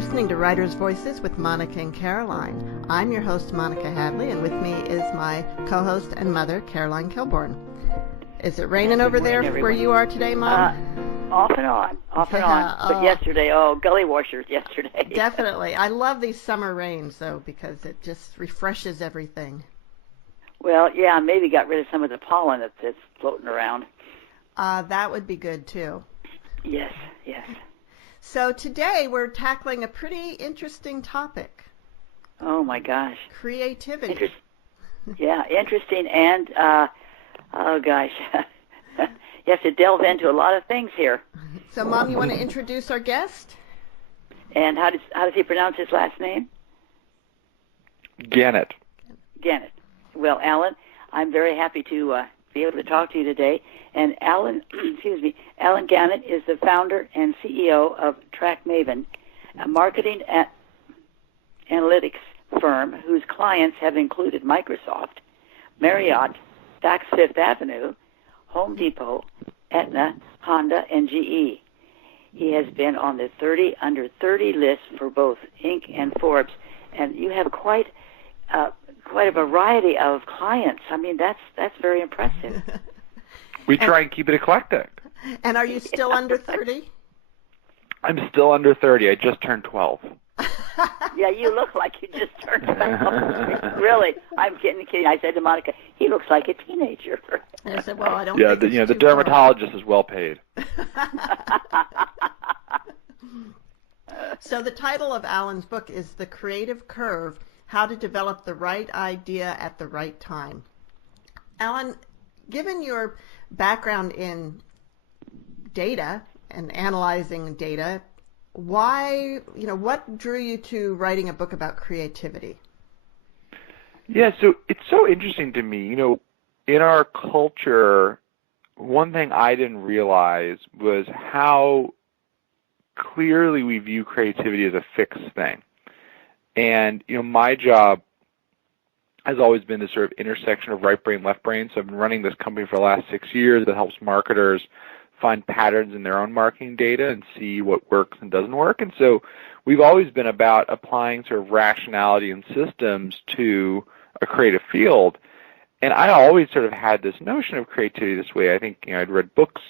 listening to Writers' Voices with Monica and Caroline. I'm your host, Monica Hadley, and with me is my co-host and mother, Caroline Kilborn. Is it raining over there where you are today, Mom? Off and on. But yesterday, gully washers yesterday. Definitely. I love these summer rains, though, because it just refreshes everything. Well, yeah, maybe got rid of some of the pollen that's floating around. That would be good, too. Yes. So today we're tackling a pretty interesting topic. Oh, my gosh. Creativity. Interesting and, oh, gosh. You have to delve into a lot of things here. So, Mom, you want to introduce our guest? And how does he pronounce his last name? Gannett. Gannett. Well, Allen, I'm very happy to be able to talk to you today. And Allen Gannett is the founder and CEO of TrackMaven, a marketing analytics firm whose clients have included Microsoft, Marriott, Saks Fifth Avenue, Home Depot, Aetna, Honda, and GE. He has been on the 30 under 30 list for both Inc. and Forbes, and you have quite a variety of clients. I mean, that's very impressive. We try and keep it eclectic. And are you still under 30? I'm still under 30. I just turned 12. Yeah, you look like you just turned 12. Really, I'm kidding. I said to Monica, he looks like a teenager. And I said, well, I don't think the dermatologist is well paid. So the title of Allen's book is The Creative Curve, How to Develop the Right Idea at the Right Time. Allen, given your background in data and analyzing data, what drew you to writing a book about creativity? Yeah, so it's so interesting to me. In our culture, one thing I didn't realize was how clearly we view creativity as a fixed thing. And, my job has always been this sort of intersection of right brain, left brain. So I've been running this company for the last 6 years that helps marketers find patterns in their own marketing data and see what works and doesn't work. And so we've always been about applying sort of rationality and systems to a creative field. And I always sort of had this notion of creativity this way. I think, I'd read books,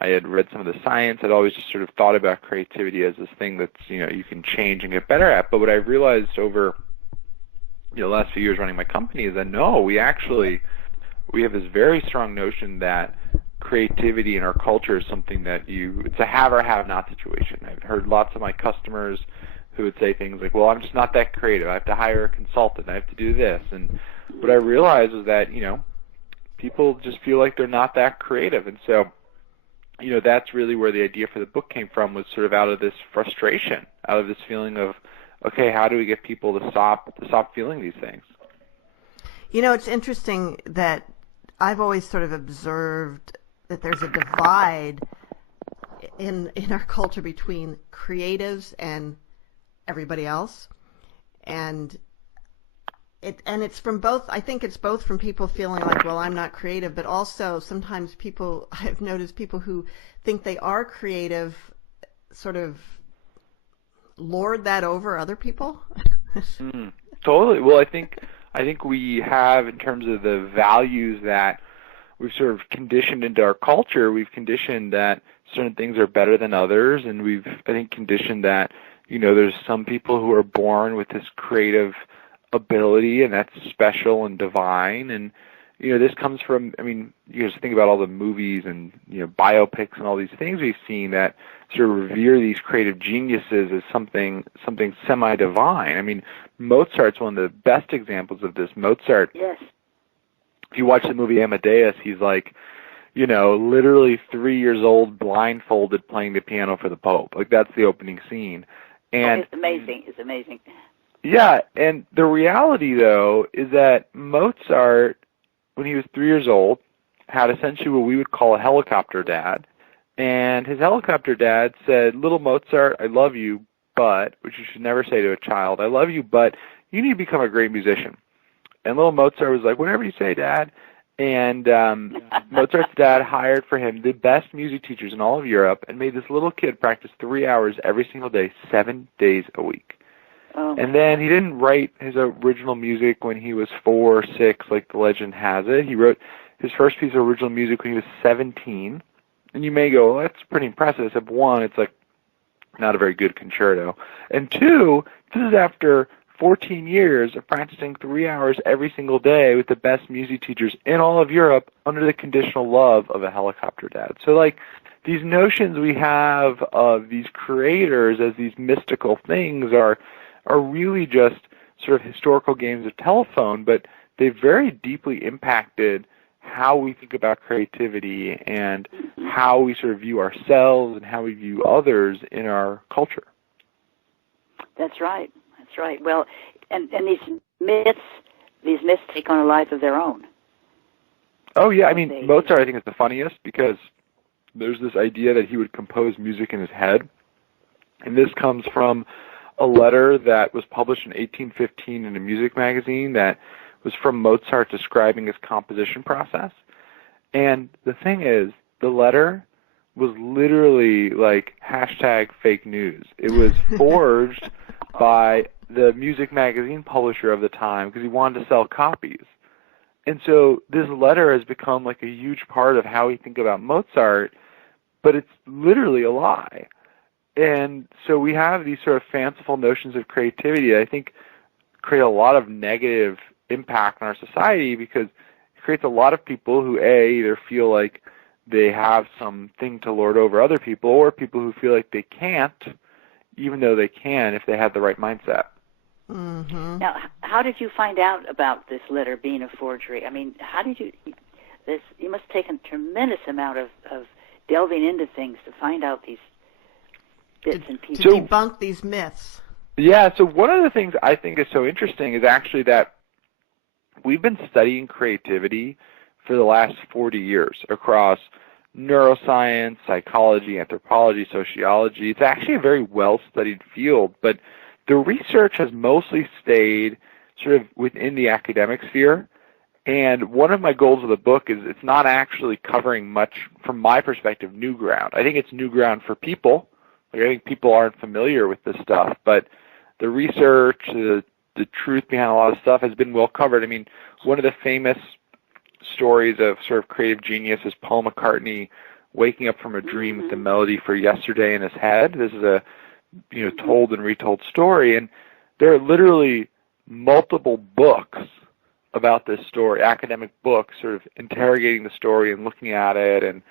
I had read some of the science, I'd always just sort of thought about creativity as this thing that's, you can change and get better at. But what I've realized over the last few years running my company is that no, we have this very strong notion that creativity in our culture is something that it's a have or have not situation. I've heard lots of my customers who would say things like, well, I'm just not that creative. I have to hire a consultant. I have to do this. And what I realized was that, people just feel like they're not that creative. And so, that's really where the idea for the book came from, was sort of out of this frustration, out of this feeling of, okay, how do we get people to stop feeling these things? It's interesting that I've always sort of observed that there's a divide in our culture between creatives and everybody else, and it's from both. I think it's both from people feeling like, well, I'm not creative, but also sometimes I've noticed people who think they are creative sort of lord that over other people. Totally. Well, I think we have, in terms of the values that we've sort of conditioned into our culture, we've conditioned that certain things are better than others, and we've, I think, conditioned that, there's some people who are born with this creative ability, and that's special and divine. And, this comes from, you just think about all the movies and, biopics and all these things we've seen that sort of revere these creative geniuses as something semi-divine. Mozart's one of the best examples of this. Mozart, yes. If you watch the movie Amadeus, he's like, literally 3 years old, blindfolded, playing the piano for the Pope. Like, that's the opening scene. And it's amazing. It's amazing. Yeah, and the reality, though, is that Mozart, when he was 3 years old, had essentially what we would call a helicopter dad. And his helicopter dad said, little Mozart, I love you, but, which you should never say to a child, I love you, but you need to become a great musician. And little Mozart was like, whatever you say, Dad. And Mozart's dad hired for him the best music teachers in all of Europe and made this little kid practice 3 hours every single day, 7 days a week. Oh. And then he didn't write his original music when he was 4 or 6, like the legend has it. He wrote his first piece of original music when he was 17. And you may go, well, that's pretty impressive. Except one, it's like not a very good concerto. And two, this is after 14 years of practicing 3 hours every single day with the best music teachers in all of Europe under the conditional love of a helicopter dad. So, like, these notions we have of these creators as these mystical things are really just sort of historical games of telephone, but they've very deeply impacted how we think about creativity and how we sort of view ourselves and how we view others in our culture. That's right. That's right. Well, and these myths take on a life of their own. Oh, yeah. I mean, Mozart, I think, is the funniest because there's this idea that he would compose music in his head. And this comes from a letter that was published in 1815 in a music magazine that was from Mozart describing his composition process. And the thing is, the letter was literally like #fake news. It was forged by the music magazine publisher of the time because he wanted to sell copies. And so this letter has become like a huge part of how we think about Mozart, but it's literally a lie. And so we have these sort of fanciful notions of creativity that I think create a lot of negative impact on our society because it creates a lot of people who, A, either feel like they have something to lord over other people, or people who feel like they can't, even though they can if they have the right mindset. Mm-hmm. Now, how did you find out about this letter being a forgery? I mean, how did you must have taken a tremendous amount of delving into things to find out these bits and pieces. To debunk these myths. Yeah, so one of the things I think is so interesting is actually that we've been studying creativity for the last 40 years across neuroscience, psychology, anthropology, sociology. It's actually a very well-studied field, but the research has mostly stayed sort of within the academic sphere. And one of my goals of the book is it's not actually covering much, from my perspective, new ground. I think it's new ground for people. Like, I think people aren't familiar with this stuff, but the research, the truth behind a lot of stuff has been well covered. I mean, one of the famous stories of sort of creative genius is Paul McCartney waking up from a dream with the melody for Yesterday in his head. This is a told and retold story, and there are literally multiple books about this story, academic books, sort of interrogating the story and looking at it and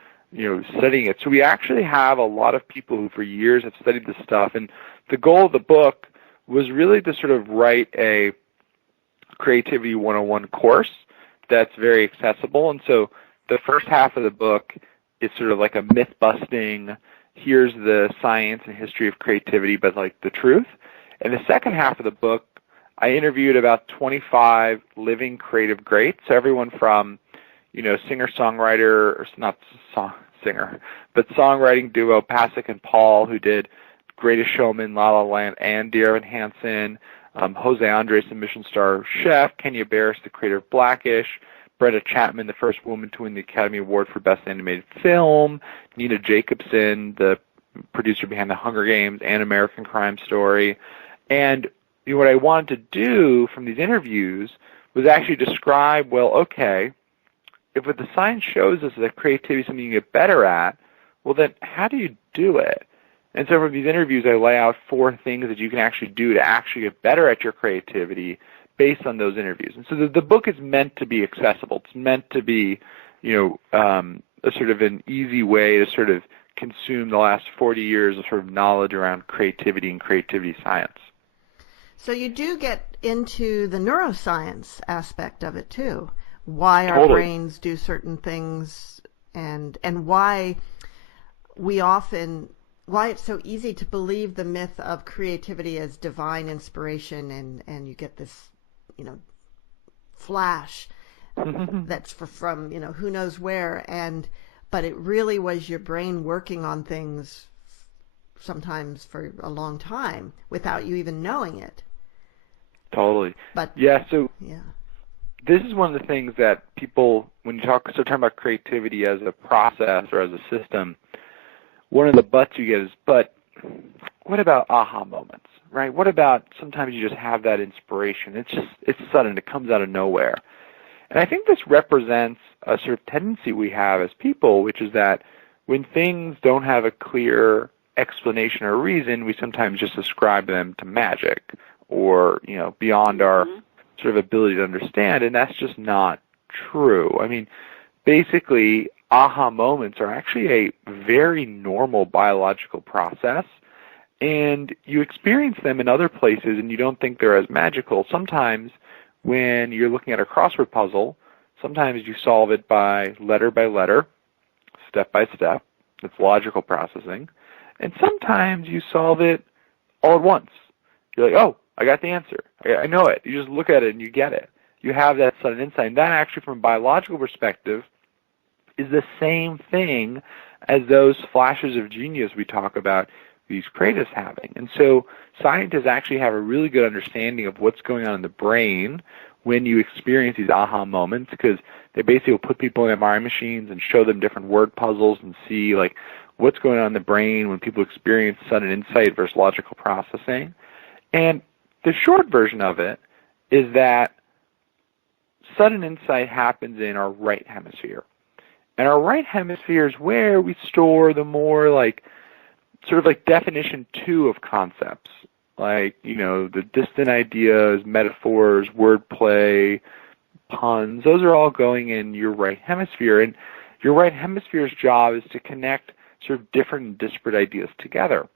studying it. So we actually have a lot of people who for years have studied this stuff, and the goal of the book was really to sort of write a Creativity 101 course that's very accessible. And so the first half of the book is sort of like a myth-busting, here's the science and history of creativity, but like the truth. And the second half of the book, I interviewed about 25 living creative greats, so everyone from, singer-songwriter, or not singer, but songwriting duo Pasek and Paul, who did Greatest Showman, La La Land, and Dear Evan Hansen, Jose Andres, the Michelin star chef, Kenya Barris, the creator of Blackish, Brenda Chapman, the first woman to win the Academy Award for Best Animated Film, Nina Jacobson, the producer behind The Hunger Games and American Crime Story. And what I wanted to do from these interviews was actually describe, well, okay, if what the science shows us that creativity is something you get better at, well, then how do you do it? And so from these interviews, I lay out 4 things that you can actually do to actually get better at your creativity based on those interviews. And so the book is meant to be accessible. It's meant to be, a sort of an easy way to sort of consume the last 40 years of sort of knowledge around creativity and creativity science. So you do get into the neuroscience aspect of it too. Why our Totally. brains do certain things and why why it's so easy to believe the myth of creativity as divine inspiration and you get this, flash that's from who knows where, but it really was your brain working on things sometimes for a long time without you even knowing it. Totally. But yeah, so yeah. this is one of the things that people, when you start talking about creativity as a process or as a system, one of the buts you get is, but what about aha moments, right? What about sometimes you just have that inspiration? It's sudden. It comes out of nowhere. And I think this represents a sort of tendency we have as people, which is that when things don't have a clear explanation or reason, we sometimes just ascribe them to magic or, beyond our sort of ability to understand, and that's just not true. I mean, basically, aha moments are actually a very normal biological process, and you experience them in other places and you don't think they're as magical. Sometimes when you're looking at a crossword puzzle, sometimes you solve it by letter, step by step. It's logical processing. And sometimes you solve it all at once. You're like, oh, I got the answer. I know it. You just look at it and you get it. You have that sudden insight. And that actually, from a biological perspective, is the same thing as those flashes of genius we talk about these creatives having. And so scientists actually have a really good understanding of what's going on in the brain when you experience these aha moments, because they basically will put people in MRI machines and show them different word puzzles and see like what's going on in the brain when people experience sudden insight versus logical processing. And the short version of it is that sudden insight happens in our right hemisphere. And our right hemisphere is where we store the more sort of like definition 2 of concepts, like, the distant ideas, metaphors, wordplay, puns. Those are all going in your right hemisphere. And your right hemisphere's job is to connect sort of different and disparate ideas together,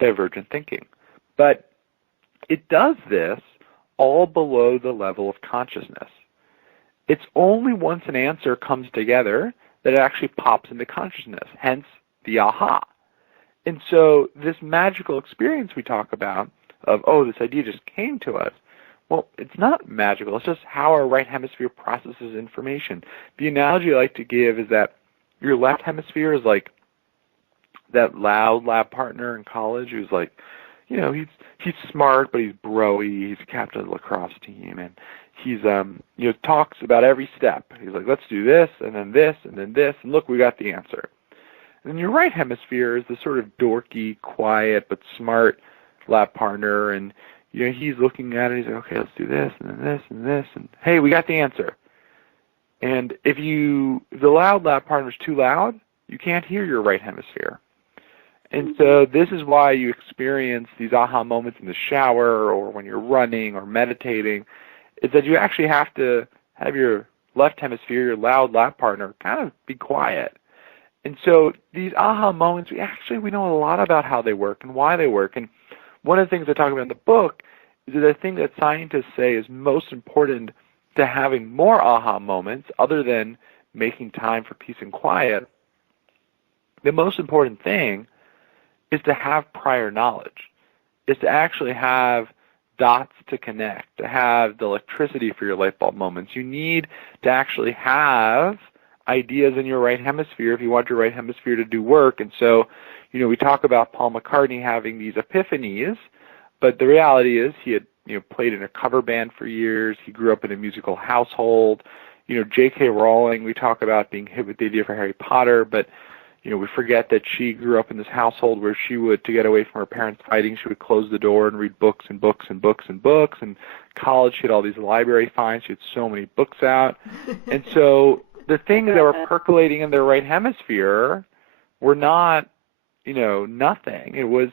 divergent thinking. But it does this all below the level of consciousness. It's only once an answer comes together that it actually pops into consciousness, hence the aha. And so this magical experience we talk about of, oh, this idea just came to us, well, it's not magical. It's just how our right hemisphere processes information. The analogy I like to give is that your left hemisphere is like that loud lab partner in college who's like, he's smart, but he's broy. He's captain of the lacrosse team, and he's talks about every step. He's like, let's do this, and then this, and then this, and look, we got the answer. And your right hemisphere is the sort of dorky, quiet, but smart lab partner, and he's looking at it. He's like, okay, let's do this, and then this, and this, and hey, we got the answer. And if the loud lab partner is too loud, you can't hear your right hemisphere. And so this is why you experience these aha moments in the shower or when you're running or meditating, is that you actually have to have your left hemisphere, your loud lab partner, kind of be quiet. And so these aha moments, we know a lot about how they work and why they work. And one of the things I talk about in the book is that the thing that scientists say is most important to having more aha moments, other than making time for peace and quiet, the most important thing is to have prior knowledge, is to actually have dots to connect, to have the electricity for your light bulb moments. You need to actually have ideas in your right hemisphere if you want your right hemisphere to do work. And so, we talk about Paul McCartney having these epiphanies, but the reality is he had, played in a cover band for years. He grew up in a musical household. J.K. Rowling, we talk about being hit with the idea for Harry Potter, but we forget that she grew up in this household where she would, to get away from her parents fighting, she would close the door and read books and books and books and books. And college, she had all these library fines. She had so many books out. And so the things that were percolating in their right hemisphere were not, nothing. It was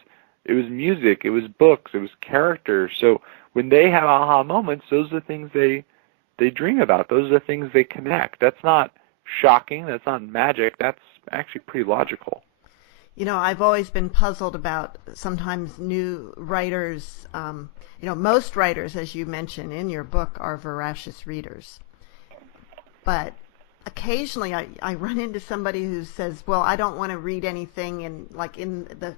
music. It was books. It was characters. So when they have aha moments, those are the things they dream about. Those are the things they connect. That's not shocking. That's not magic. That's actually pretty logical. I've always been puzzled about sometimes new writers. Most writers, as you mentioned in your book, are voracious readers. But occasionally I run into somebody who says, well, I don't want to read anything in the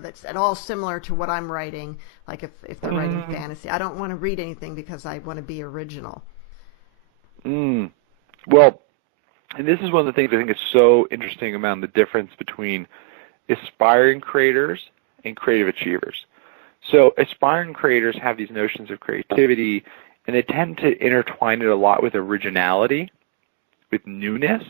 that's at all similar to what I'm writing. Like if they're writing fantasy, I don't want to read anything because I want to be original. Well, and this is one of the things I think is so interesting about the difference between aspiring creators and creative achievers. So aspiring creators have these notions of creativity and they tend to intertwine it a lot with originality, with newness.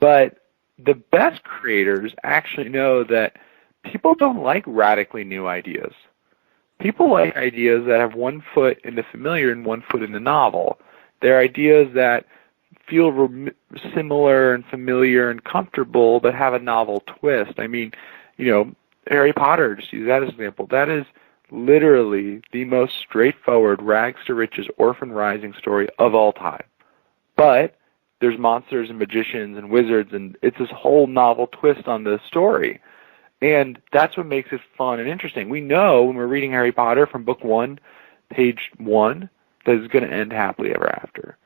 But the best creators actually know that people don't like radically new ideas. People like ideas that have one foot in the familiar and one foot in the novel. They're ideas that feel similar and familiar and comfortable but have a novel twist. I mean, Harry Potter, just use that as an example. That is literally the most straightforward rags to riches orphan rising story of all time. But there's monsters and magicians and wizards, and it's this whole novel twist on the story. And that's what makes it fun and interesting. We know when we're reading Harry Potter from book 1, page 1, that it's going to end happily ever after.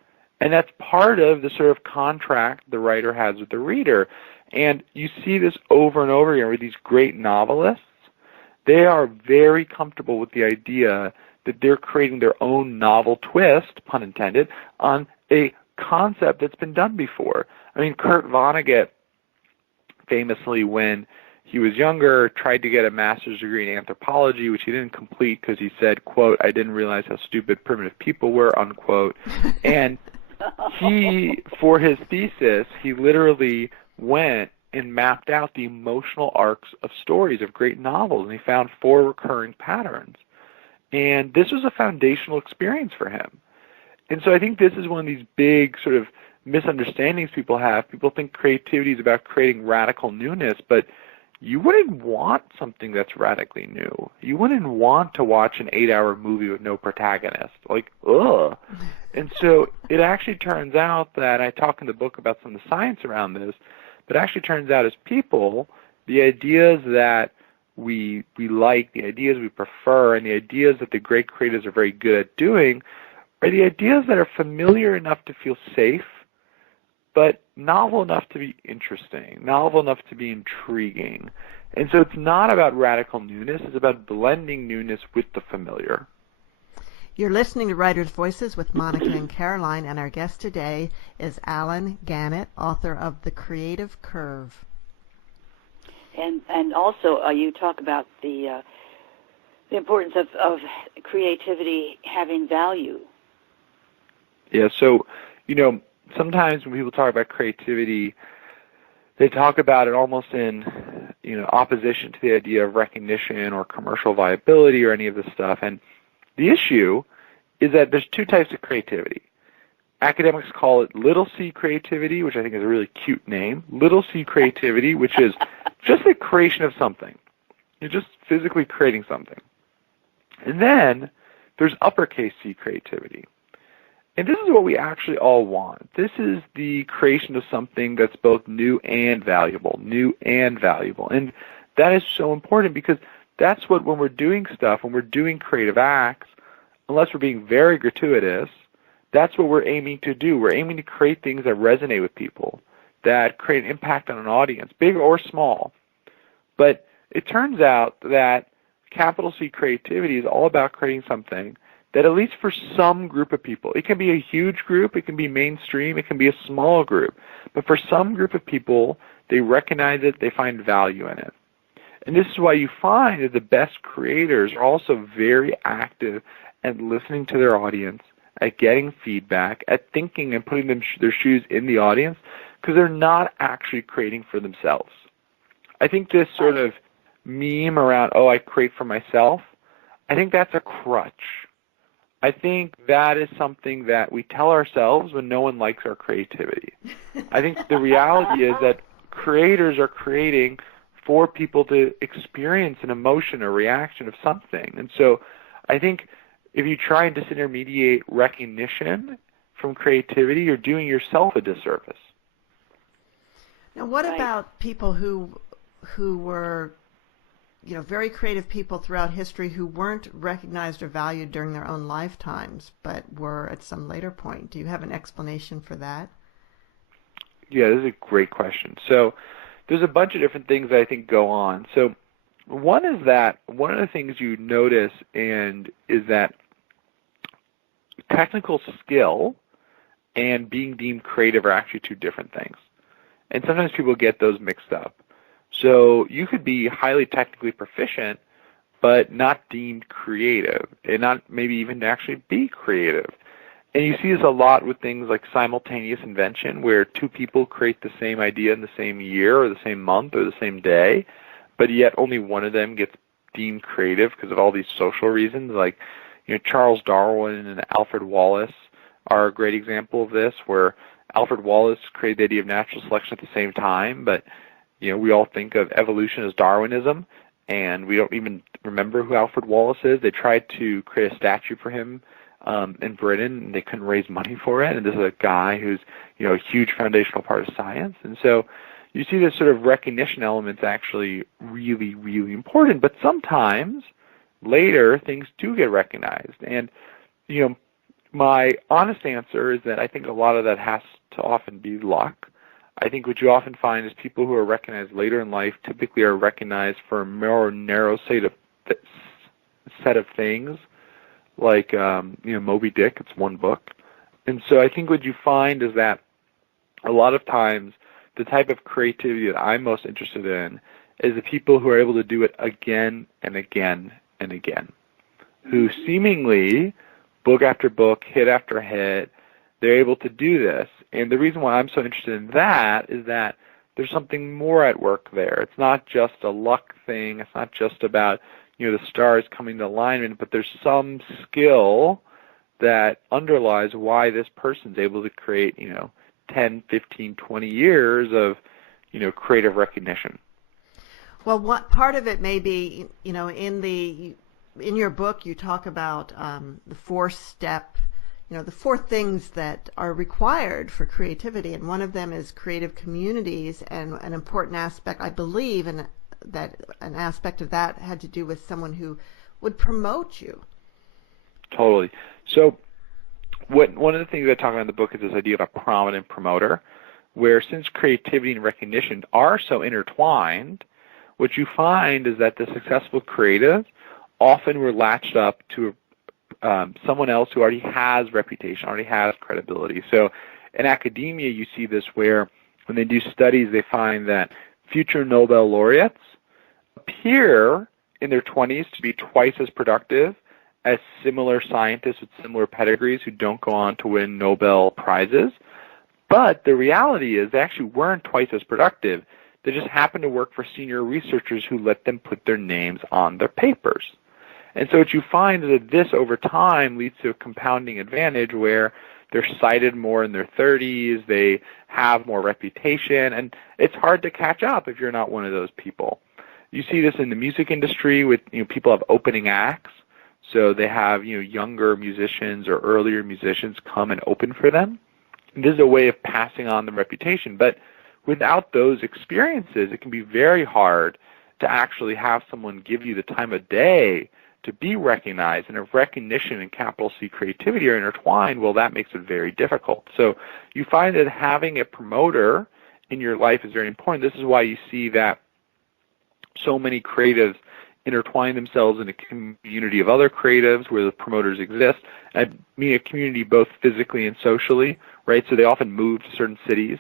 And that's part of the sort of contract the writer has with the reader. And you see this over and over again with these great novelists. They are very comfortable with the idea that they're creating their own novel twist, pun intended, on a concept that's been done before. I mean, Kurt Vonnegut famously, when he was younger, tried to get a master's degree in anthropology, which he didn't complete because he said, quote, "I didn't realize how stupid primitive people were," unquote. And he, for his thesis, he literally went and mapped out the emotional arcs of stories of great novels, and he found 4 recurring patterns. And this was a foundational experience for him. And so I think this is one of these big sort of misunderstandings people have. People think creativity is about creating radical newness, but you wouldn't want something that's radically new. You wouldn't want to watch an 8-hour movie with no protagonist. Like, ugh. And so it actually turns out that, I talk in the book about some of the science around this, but it actually turns out as people, the ideas that we like, the ideas we prefer, and the ideas that the great creators are very good at doing are the ideas that are familiar enough to feel safe, but novel enough to be interesting, novel enough to be intriguing. And so it's not about radical newness, it's about blending newness with the familiar. You're listening to Writers' Voices with Monica and Caroline, and our guest today is Allen Gannett, author of The Creative Curve. And also you talk about the importance of creativity having value. Yeah, so, sometimes when people talk about creativity, they talk about it almost in, opposition to the idea of recognition or commercial viability or any of this stuff. And the issue is that there's 2 types of creativity. Academics call it little c creativity, which I think is a really cute name. Little c creativity, which is just the creation of something. You're just physically creating something. And then there's uppercase C creativity. And this is what we actually all want. This is the creation of something that's both new and valuable, And that is so important because that's what, when we're doing stuff, when we're doing creative acts, unless we're being very gratuitous, that's what we're aiming to do. We're aiming to create things that resonate with people, that create an impact on an audience, big or small. But it turns out that capital C creativity is all about creating something that, at least for some group of people, it can be a huge group, it can be mainstream, it can be a small group, but for some group of people, they recognize it, they find value in it. And this is why you find that the best creators are also very active at listening to their audience, at getting feedback, at thinking and putting their shoes in the audience, because they're not actually creating for themselves. I think this sort of meme around, I create for myself, I think that's a crutch. I think that is something that we tell ourselves when no one likes our creativity. I think the reality is that creators are creating for people to experience an emotion or reaction of something. And so I think if you try and disintermediate recognition from creativity, you're doing yourself a disservice. Now, what about people who were very creative people throughout history who weren't recognized or valued during their own lifetimes, but were at some later point? Do you have an explanation for that? Yeah, this is a great question. So there's a bunch of different things that I think go on. So one is that one of the things you notice is that technical skill and being deemed creative are actually 2 different things. And sometimes people get those mixed up. So you could be highly technically proficient, but not deemed creative, and not maybe even actually be creative. And you see this a lot with things like simultaneous invention, where two people create the same idea in the same year or the same month or the same day, but yet only one of them gets deemed creative because of all these social reasons. Like, Charles Darwin and Alfred Wallace are a great example of this, where Alfred Wallace created the idea of natural selection at the same time, but we all think of evolution as Darwinism, and we don't even remember who Alfred Wallace is. They tried to create a statue for him in Britain, and they couldn't raise money for it. And this is a guy who's a huge foundational part of science. And so you see this sort of recognition element's actually really, really important. But sometimes later things do get recognized. And my honest answer is that I think a lot of that has to often be luck. I think what you often find is people who are recognized later in life typically are recognized for a more narrow set of things, like Moby Dick. It's one book. And so I think what you find is that a lot of times the type of creativity that I'm most interested in is the people who are able to do it again and again and again, who seemingly book after book, hit after hit, they're able to do this. And the reason why I'm so interested in that is that there's something more at work there. It's not just a luck thing. It's not just about the stars coming to alignment, but there's some skill that underlies why this person's able to create 10, 15, 20 years of creative recognition. Well, what part of it may be, in your book you talk about the the four things that are required for creativity, and one of them is creative communities, and an important aspect, I believe, and that an aspect of that had to do with someone who would promote you. Totally. So one of the things I talk about in the book is this idea of a prominent promoter, where since creativity and recognition are so intertwined, what you find is that the successful creatives often were latched up to someone else who already has reputation, already has credibility. So in academia, you see this where when they do studies, they find that future Nobel laureates appear in their 20s to be twice as productive as similar scientists with similar pedigrees who don't go on to win Nobel prizes. But the reality is they actually weren't twice as productive. They just happened to work for senior researchers who let them put their names on their papers. And so what you find is that this over time leads to a compounding advantage where they're cited more in their 30s, they have more reputation, and it's hard to catch up if you're not one of those people. You see this in the music industry with people have opening acts, so they have younger musicians or earlier musicians come and open for them. And this is a way of passing on the reputation, but without those experiences, it can be very hard to actually have someone give you the time of day to be recognized. And if recognition and capital C creativity are intertwined, well, that makes it very difficult. So you find that having a promoter in your life is very important. This is why you see that so many creatives intertwine themselves in a community of other creatives where the promoters exist. I mean a community both physically and socially, right? So they often move to certain cities.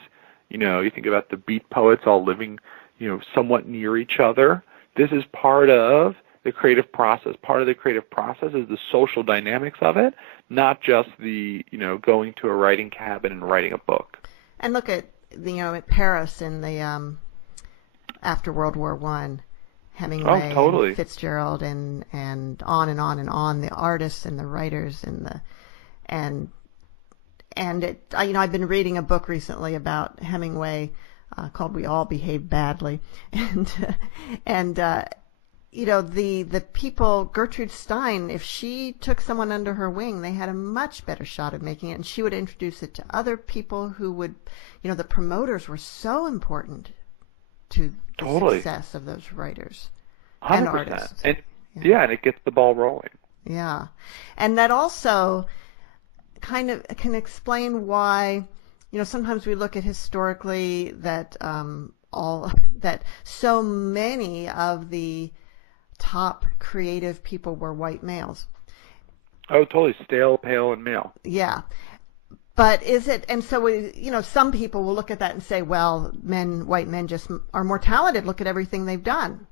You think about the beat poets all living, somewhat near each other. This is part of the creative process. Part of the creative process is the social dynamics of it, not just the, going to a writing cabin and writing a book. And look at, at Paris in the, after World War I, Hemingway, totally. And Fitzgerald, and on and on and on, the artists and the writers and it, I've been reading a book recently about Hemingway called "We All Behave Badly," and the people, Gertrude Stein, if she took someone under her wing, they had a much better shot of making it, and she would introduce it to other people who would, the promoters were so important to the success of those writers 100%. And artists. And and it gets the ball rolling. Yeah, and that also kind of can explain why, sometimes we look at historically that that so many of the top creative people were white males. Oh, totally. Stale, pale, and male. Yeah. But is it, and so some people will look at that and say, well, white men just are more talented. Look at everything they've done.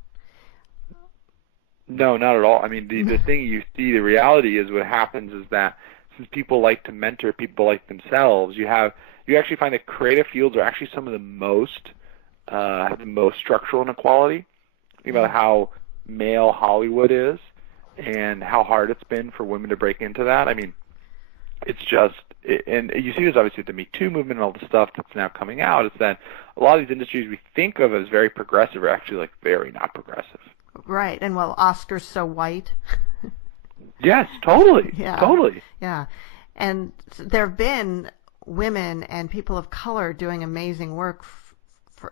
No, not at all. I mean, the thing you see, the reality is what happens is that since people like to mentor people like themselves, you actually find that creative fields are actually some of the most have the most structural inequality. Think about how male Hollywood is and how hard it's been for women to break into that. I mean, it's just, and you see this obviously with the Me Too movement and all the stuff that's now coming out, is that a lot of these industries we think of as very progressive are actually like very not progressive. Right, and well, Oscar's so white. Yes, totally, Yeah. Totally. Yeah, and there have been women and people of color doing amazing work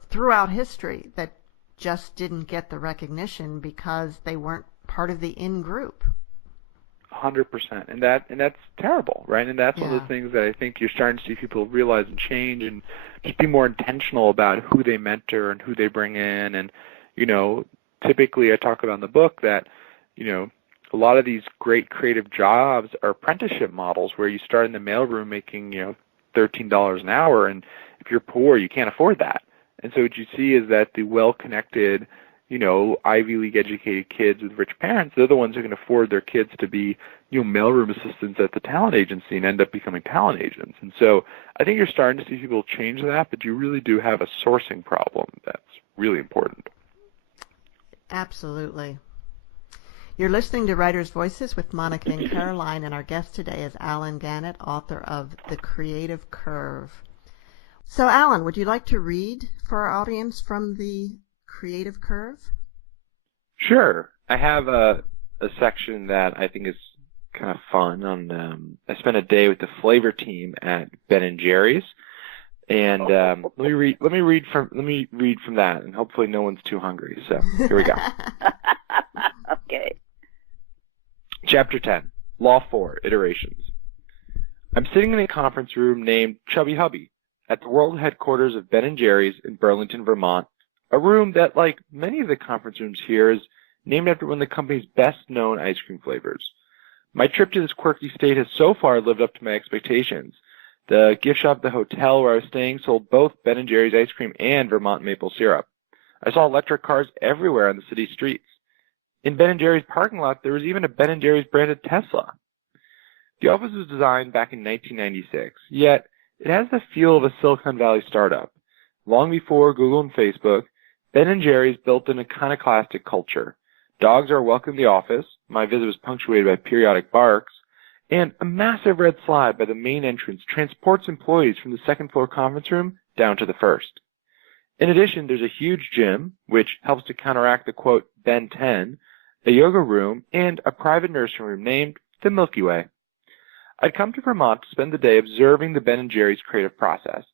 throughout history that just didn't get the recognition because they weren't part of the in group. 100%, and that's terrible, right? And that's one of the things that I think you're starting to see people realize and change, and just be more intentional about who they mentor and who they bring in. And typically I talk about in the book that a lot of these great creative jobs are apprenticeship models where you start in the mailroom making $13 an hour, and if you're poor, you can't afford that. And so what you see is that the well-connected, Ivy League educated kids with rich parents, they're the ones who can afford their kids to be, mailroom assistants at the talent agency and end up becoming talent agents. And so I think you're starting to see people change that, but you really do have a sourcing problem that's really important. Absolutely. You're listening to Writers' Voices with Monica and Caroline, and our guest today is Allen Gannett, author of The Creative Curve. So, Allen, would you like to read for our audience from The Creative Curve? Sure. I have a section that I think is kind of fun. I spent a day with the flavor team at Ben & Jerry's, and let me read from that, and hopefully no one's too hungry. So here we go. Okay. Chapter 10, Law 4, Iterations. I'm sitting in a conference room named Chubby Hubby at the world headquarters of Ben & Jerry's in Burlington, Vermont, a room that, like many of the conference rooms here, is named after one of the company's best-known ice cream flavors. My trip to this quirky state has so far lived up to my expectations. The gift shop at the hotel where I was staying sold both Ben & Jerry's ice cream and Vermont maple syrup. I saw electric cars everywhere on the city streets. In Ben & Jerry's parking lot, there was even a Ben & Jerry's branded Tesla. The office was designed back in 1996, yet it has the feel of a Silicon Valley startup. Long before Google and Facebook, Ben & Jerry's built an iconoclastic culture. Dogs are welcome in the office. My visit was punctuated by periodic barks. And a massive red slide by the main entrance transports employees from the second-floor conference room down to the first. In addition, there's a huge gym, which helps to counteract the, quote, Ben 10, a yoga room, and a private nursing room named the Milky Way. I'd come to Vermont to spend the day observing the Ben & Jerry's creative process.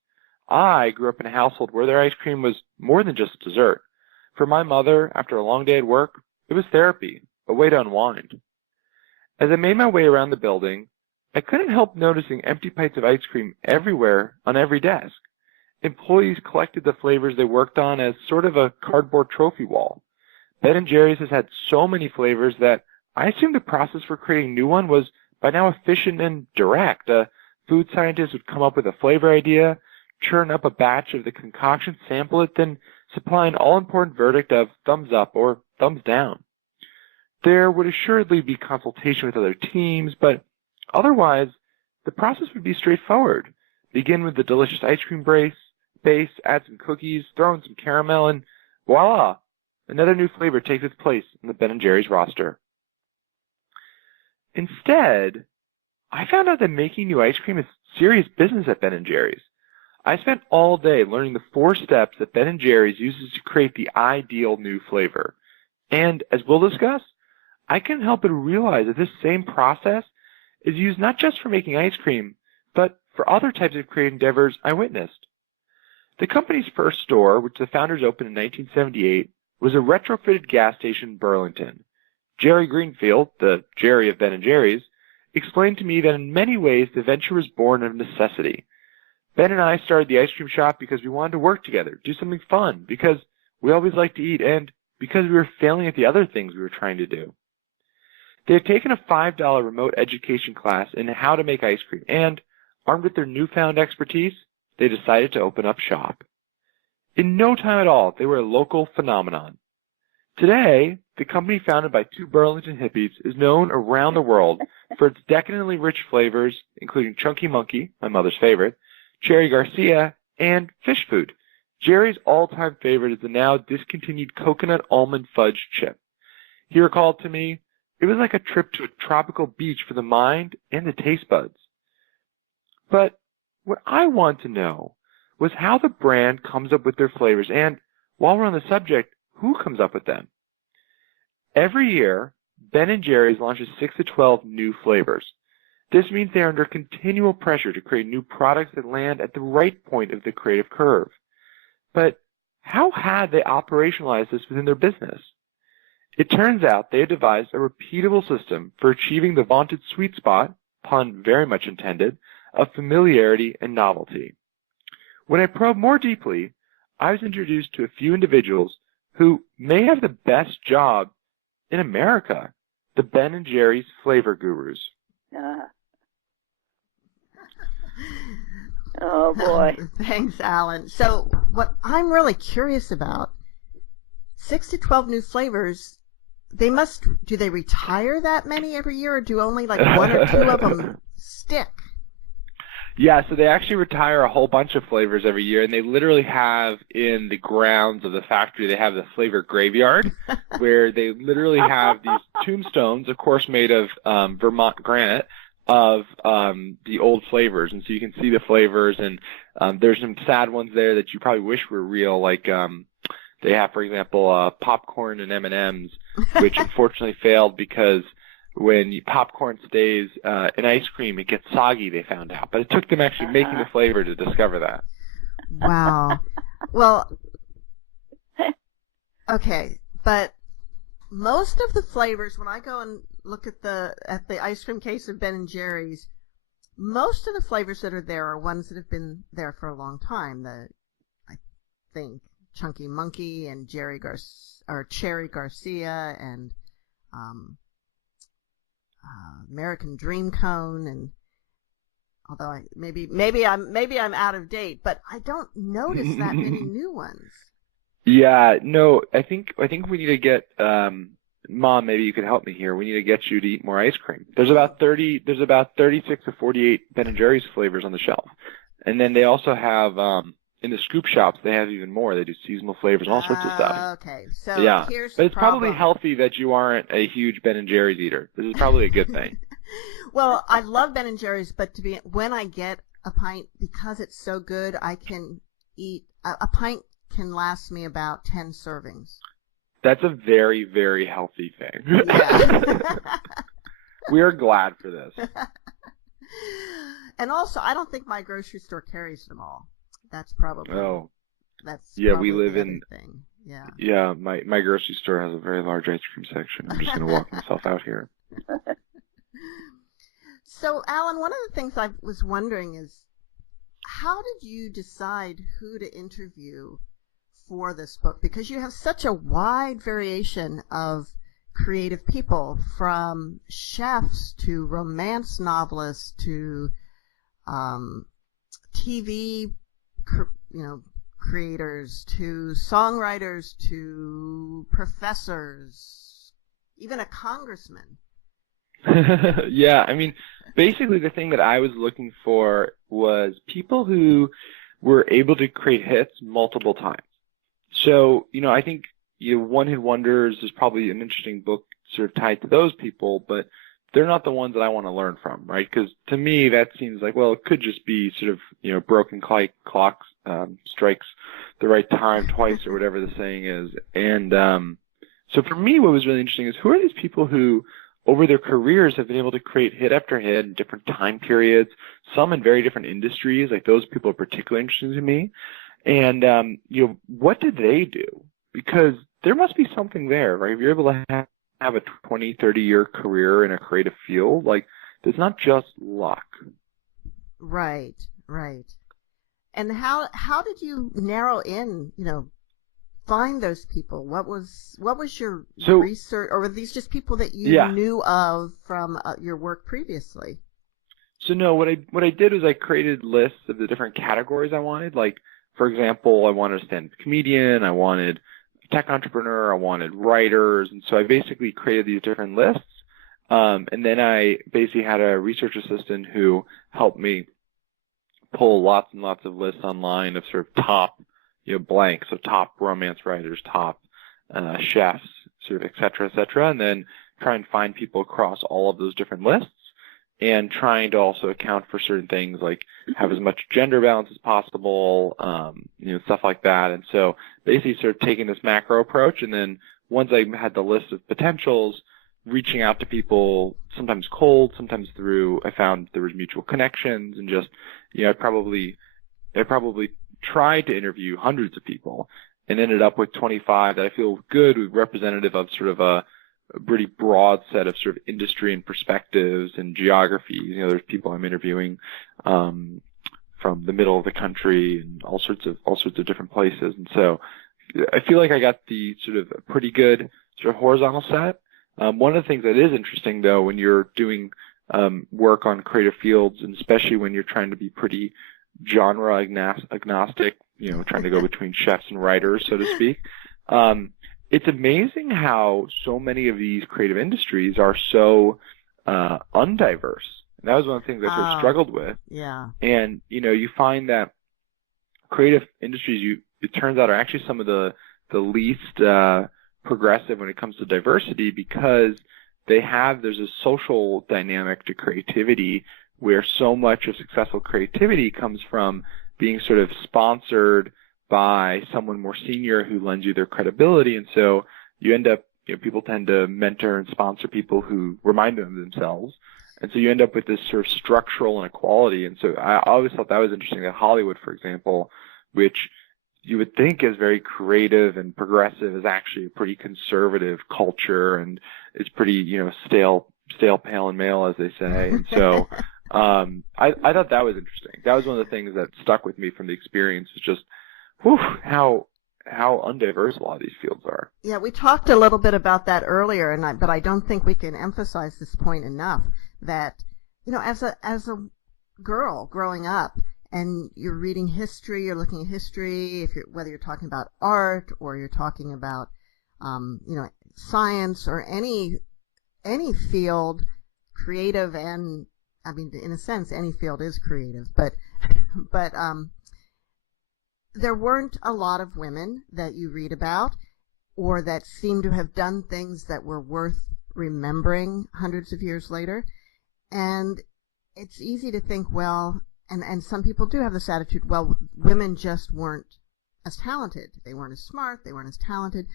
I grew up in a household where their ice cream was more than just dessert. For my mother, after a long day at work, it was therapy, a way to unwind. As I made my way around the building, I couldn't help noticing empty pints of ice cream everywhere on every desk. Employees collected the flavors they worked on as sort of a cardboard trophy wall. Ben & Jerry's has had so many flavors that I assumed the process for creating a new one was by now efficient and direct. A food scientist would come up with a flavor idea, churn up a batch of the concoction, sample it, then supply an all-important verdict of thumbs up or thumbs down. There would assuredly be consultation with other teams, but otherwise, the process would be straightforward. Begin with the delicious ice cream base, add some cookies, throw in some caramel, and voila! Another new flavor takes its place in the Ben & Jerry's roster. Instead, I found out that making new ice cream is serious business at Ben & Jerry's. I spent all day learning the 4 steps that Ben & Jerry's uses to create the ideal new flavor. And as we'll discuss, I couldn't help but realize that this same process is used not just for making ice cream, but for other types of creative endeavors I witnessed. The company's first store, which the founders opened in 1978, was a retrofitted gas station in Burlington. Jerry Greenfield, the Jerry of Ben & Jerry's, explained to me that in many ways the venture was born of necessity. Ben and I started the ice cream shop because we wanted to work together, do something fun, because we always liked to eat, and because we were failing at the other things we were trying to do. They had taken a $5 remote education class in how to make ice cream, and, armed with their newfound expertise, they decided to open up shop. In no time at all, they were a local phenomenon. Today, the company founded by two Burlington hippies is known around the world for its decadently rich flavors, including Chunky Monkey, my mother's favorite, Cherry Garcia, and fish food. Jerry's all-time favorite is the now discontinued coconut almond fudge chip. He recalled to me, it was like a trip to a tropical beach for the mind and the taste buds. But what I want to know was how the brand comes up with their flavors, and while we're on the subject, who comes up with them? Every year, Ben & Jerry's launches 6 to 12 new flavors. This means they are under continual pressure to create new products that land at the right point of the creative curve. But how had they operationalized this within their business? It turns out they had devised a repeatable system for achieving the vaunted sweet spot, pun very much intended, of familiarity and novelty. When I probed more deeply, I was introduced to a few individuals who may have the best job in America, the Ben & Jerry's flavor gurus. Oh, boy. Thanks, Alan. So what I'm really curious about, 6 to 12 new flavors, do they retire that many every year, or do only like one or two of them stick? Yeah, so they actually retire a whole bunch of flavors every year, and they literally have in the grounds of the factory, they have the flavor graveyard, where they literally have these tombstones, of course made of Vermont granite, of the old flavors. And so you can see the flavors, and there's some sad ones there that you probably wish were real, like they have, for example, popcorn and M&Ms, which unfortunately failed because when popcorn stays in ice cream, it gets soggy, they found out. But it took them actually making the flavor to discover that. Wow. Well, okay, but most of the flavors, when I go and look at the ice cream case of Ben & Jerry's, most of the flavors that are there are ones that have been there for a long time. I think Chunky Monkey and Cherry Garcia and American Dream Cone, and although maybe I'm out of date, but I don't notice that many new ones. Yeah, no, I think we need to get Mom, maybe you could help me here. We need to get you to eat more ice cream. There's about 36 to 48 Ben & Jerry's flavors on the shelf. And then they also have in the scoop shops, they have even more. They do seasonal flavors and all sorts of stuff. Okay, so yeah. Here's but the it's problem. Probably healthy that you aren't a huge Ben & Jerry's eater. This is probably a good thing. Well, I love Ben & Jerry's, but when I get a pint, because it's so good, I can eat a pint can last me about 10 servings. That's a very, very healthy thing. Yeah. We are glad for this. And also, I don't think my grocery store carries them all. That's probably. Oh. That's yeah. Probably We live the in. Thing. Yeah. Yeah. My grocery store has a very large ice cream section. I'm just going to walk myself out here. So, Alan, one of the things I was wondering is, how did you decide who to interview for this book? Because you have such a wide variation of creative people, from chefs to romance novelists to TV, creators to songwriters to professors, even a congressman. Yeah, I mean, basically the thing that I was looking for was people who were able to create hits multiple times. So, I think One Hit Wonders is probably an interesting book sort of tied to those people, but they're not the ones that I want to learn from, right? Because to me, that seems like, well, it could just be sort of, broken clock strikes the right time twice or whatever the saying is. And so for me, what was really interesting is, who are these people who, over their careers, have been able to create hit after hit in different time periods, some in very different industries. Like, those people are particularly interesting to me. And, what did they do? Because there must be something there, right? If you're able to have a 20, 30-year career in a creative field, like, it's not just luck. Right. And how did you narrow in, find those people? What was your research, or were these just people that you knew of from your work previously? So no, what I did was I created lists of the different categories I wanted. Like, for example, I wanted a stand-up comedian, I wanted a tech entrepreneur, I wanted writers, and so I basically created these different lists. And then I basically had a research assistant who helped me pull lots and lots of lists online of sort of top, blanks, so top romance writers, top chefs, sort of et cetera, and then try and find people across all of those different lists, and trying to also account for certain things like have as much gender balance as possible, stuff like that. And so basically sort of taking this macro approach, and then once I had the list of potentials, reaching out to people, sometimes cold, sometimes through, I found there was mutual connections, and just, I probably tried to interview hundreds of people and ended up with 25 that I feel good, representative of sort of a pretty broad set of sort of industry and perspectives and geographies. There's people I'm interviewing from the middle of the country and all sorts of different places. And so I feel like I got the sort of pretty good sort of horizontal set. One of the things that is interesting, though, when you're doing work on creative fields, and especially when you're trying to be pretty genre agnostic, trying to go between chefs and writers, so to speak, it's amazing how so many of these creative industries are so undiverse. And that was one of the things I sort of struggled with. Yeah. And, you find that creative industries, it turns out, are actually some of the least progressive when it comes to diversity, because there's a social dynamic to creativity where so much of successful creativity comes from being sort of sponsored by someone more senior who lends you their credibility. And so you end up, people tend to mentor and sponsor people who remind them of themselves. And so you end up with this sort of structural inequality. And so I always thought that was interesting, that Hollywood, for example, which you would think is very creative and progressive, is actually a pretty conservative culture, and it's pretty, stale, pale, and male, as they say. And so I thought that was interesting. That was one of the things that stuck with me from the experience, is just how undiverse a lot of these fields are. Yeah, we talked a little bit about that earlier, but I don't think we can emphasize this point enough, that as a girl growing up, and you're reading history, you're looking at history, whether you're talking about art or you're talking about science or any field, creative, and I mean, in a sense, any field is creative, but there weren't a lot of women that you read about or that seem to have done things that were worth remembering hundreds of years later. And it's easy to think, well, and some people do have this attitude, well, women just weren't as talented. They weren't as smart. They weren't as talented.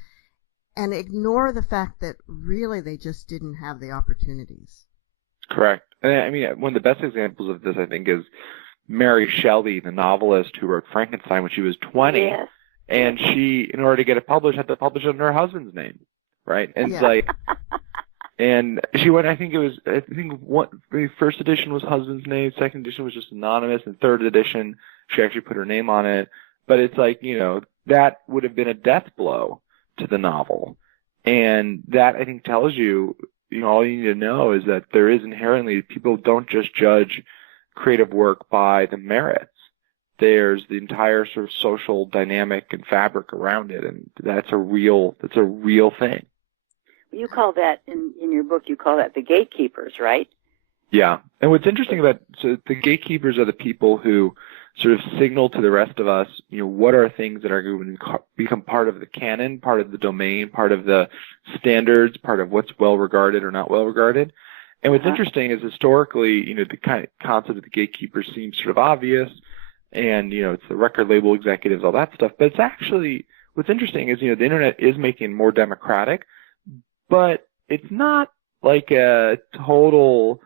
And ignore the fact that really they just didn't have the opportunities. Correct. I mean, one of the best examples of this, I think, is Mary Shelley, the novelist who wrote Frankenstein when she was 20. Yes. And she, in order to get it published, had to publish it under her husband's name, right? And it's like, and she went, the first edition was husband's name, second edition was just anonymous, and third edition, she actually put her name on it. But it's like, that would have been a death blow to the novel. And that, I think, tells you, all you need to know is that there is inherently, people don't just judge creative work by the merits. There's the entire sort of social dynamic and fabric around it, and that's a real thing. You call that, in your book, you call that the gatekeepers, right? Yeah. And what's interesting about, so the gatekeepers are the people who sort of signal to the rest of us, what are things that are going to become part of the canon, part of the domain, part of the standards, part of what's well regarded or not well regarded. And what's interesting is historically, the kind of concept of the gatekeepers seems sort of obvious, and, it's the record label executives, all that stuff. But it's actually, what's interesting is, the internet is making it more democratic, but it's not like a total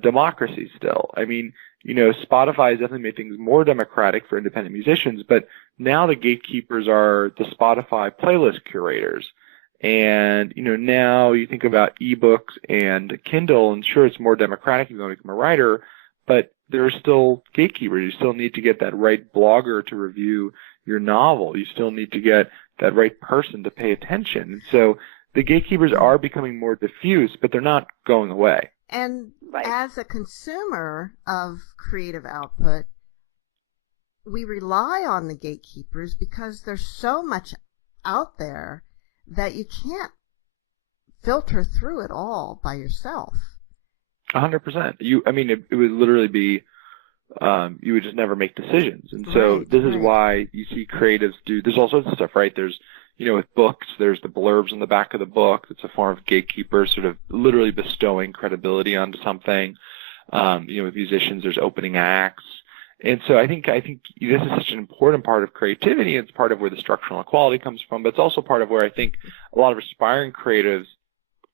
democracy still. I mean, Spotify has definitely made things more democratic for independent musicians, but now the gatekeepers are the Spotify playlist curators. And, now you think about ebooks and Kindle, and sure, it's more democratic if you want to become a writer, but there are still gatekeepers. You still need to get that right blogger to review your novel. You still need to get that right person to pay attention. And so the gatekeepers are becoming more diffuse, but they're not going away. And as a consumer of creative output, we rely on the gatekeepers because there's so much out there that you can't filter through it all by yourself. 100%. It would literally be, you would just never make decisions. And so this is why you see creatives there's all sorts of stuff, right? There's, with books, there's the blurbs on the back of the book. It's a form of gatekeeper, sort of literally bestowing credibility onto something. With musicians, there's opening acts. And so I think this is such an important part of creativity. It's part of where the structural inequality comes from, but it's also part of where I think a lot of aspiring creatives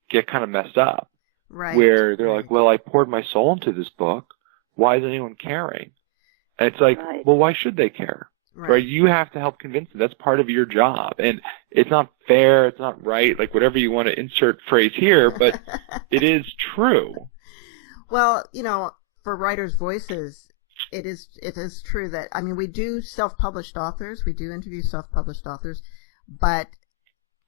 get kind of messed up. Right. Where they're like, well, I poured my soul into this book. Why is anyone caring? And it's like, well, why should they care? Right? You have to help convince them. That's part of your job. And it's not fair. It's not right. Like whatever you want to insert phrase here, but it is true. Well, for Writers' Voices, it is true that, we do self-published authors. We do interview self-published authors, but